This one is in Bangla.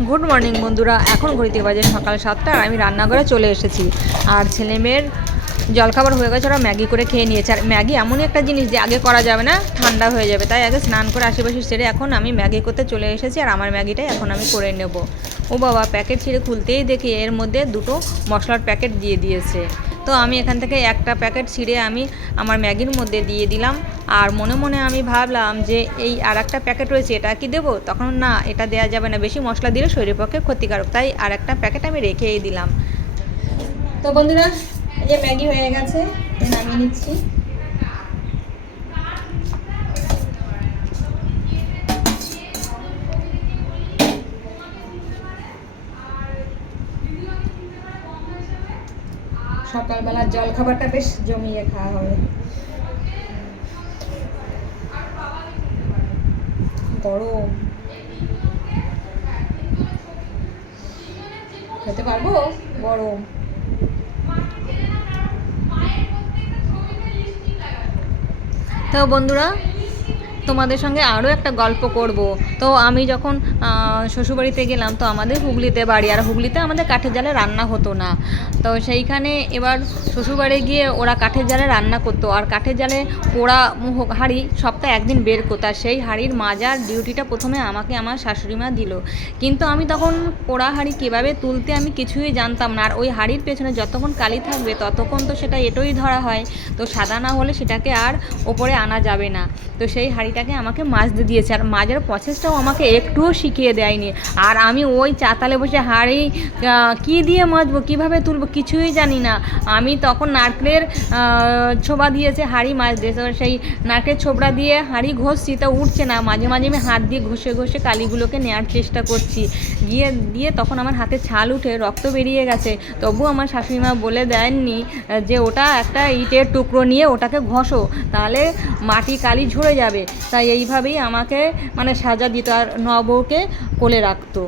গুড মর্নিং বন্ধুরা, এখন ঘড়িতে বাজে সকাল 7টা আর আমি রান্নাঘরে চলে এসেছি। আর ছেলেমেয়ের জলখাবার হয়ে গেছে, ওরা ম্যাগি করে খেয়ে নিয়েছে। আর ম্যাগি এমনই একটা জিনিস যে আগে করা যাবে না, ঠান্ডা হয়ে যাবে, তাই আগে স্নান করে আশেপাশে সেরে এখন আমি ম্যাগি করতে চলে এসেছি। আর আমার ম্যাগিটাই এখন আমি করে নেব। ও বাবা, প্যাকেট ছিঁড়ে খুলতেই দেখি এর মধ্যে দুটো মশলার প্যাকেট দিয়ে দিয়েছে। তো আমি এখান থেকে একটা প্যাকেট ছিঁড়ে আমি আমার ম্যাগির মধ্যে দিয়ে দিলাম। আর মনে মনে আমি ভাবলাম যে এই আর একটা প্যাকেট রয়েছে, এটা কি দেবো? তখন না, এটা দেওয়া যাবে না, বেশি মশলা দিলে শরীরের পক্ষে ক্ষতিকারক, তাই আর একটা প্যাকেট আমি রেখেই দিলাম। তো বন্ধুরা, এই যে ম্যাগি হয়ে গেছে, নামিয়ে নিচ্ছি। সকালবেলার জল খাবারটা বেশ জমিয়ে খাওয়া হবে। গরম খেতে পারবো? গরম। তো বন্ধুরা, তোমাদের সঙ্গে আরও একটা গল্প করব। তো আমি যখন শ্বশুরবাড়িতে গেলাম, তো আমাদের হুগলিতে বাড়ি, আর হুগলিতে আমাদের কাঠের জালে রান্না হতো না। তো সেইখানে এবার শ্বশুরবাড়ি গিয়ে ওরা কাঠের জালে রান্না করতো, আর কাঠের জালে পোড়া হাঁড়ি সপ্তাহে একদিন বের করতো। আর সেই হাঁড়ির মাজার ডিউটিটা প্রথমে আমাকে আমার শাশুড়ি মা দিল। কিন্তু আমি তখন পোড়া হাঁড়ি কীভাবে তুলতে আমি কিছুই জানতাম না। আর ওই হাঁড়ির পেছনে যতক্ষণ কালি থাকবে ততক্ষণ তো সেটা এটোই ধরা হয়, তো সাদা না হলে সেটাকে আর ওপরে আনা যাবে না। তো সেই হাঁড়িটাকে আমাকে মাজতে দিয়েছে, আর মাজার প্রসেসটাও আমাকে একটুও শিখিয়ে দেয়নি। আর আমি ওই চাতালে বসে হাঁড়ি কী দিয়ে মাজবো, কীভাবে তুলবো, কিছুই জানি না। আমি তখন নারকেলের ছোবড়া দিয়েছে হাঁড়ি মাজতে, তো সেই নারকেলের ছোবড়া দিয়ে হাঁড়ি ঘষছি, তো উঠছে না। মাঝে মাঝে আমি হাত দিয়ে ঘষে ঘষে কালিগুলোকে নেওয়ার চেষ্টা করছি, দিয়ে তখন আমার হাতে ছাল উঠে রক্ত বেরিয়ে গেছে। তবু আমার শাশুড়িমা বলে দেননি যে ওটা একটা ইটের টুকরো নিয়ে ওটাকে ঘষো, তাহলে মাটি কালি ঝরে যাবে। তাই এইভাবেই আমাকে সাজা দিত আর নবউকে কোলে রাখতো।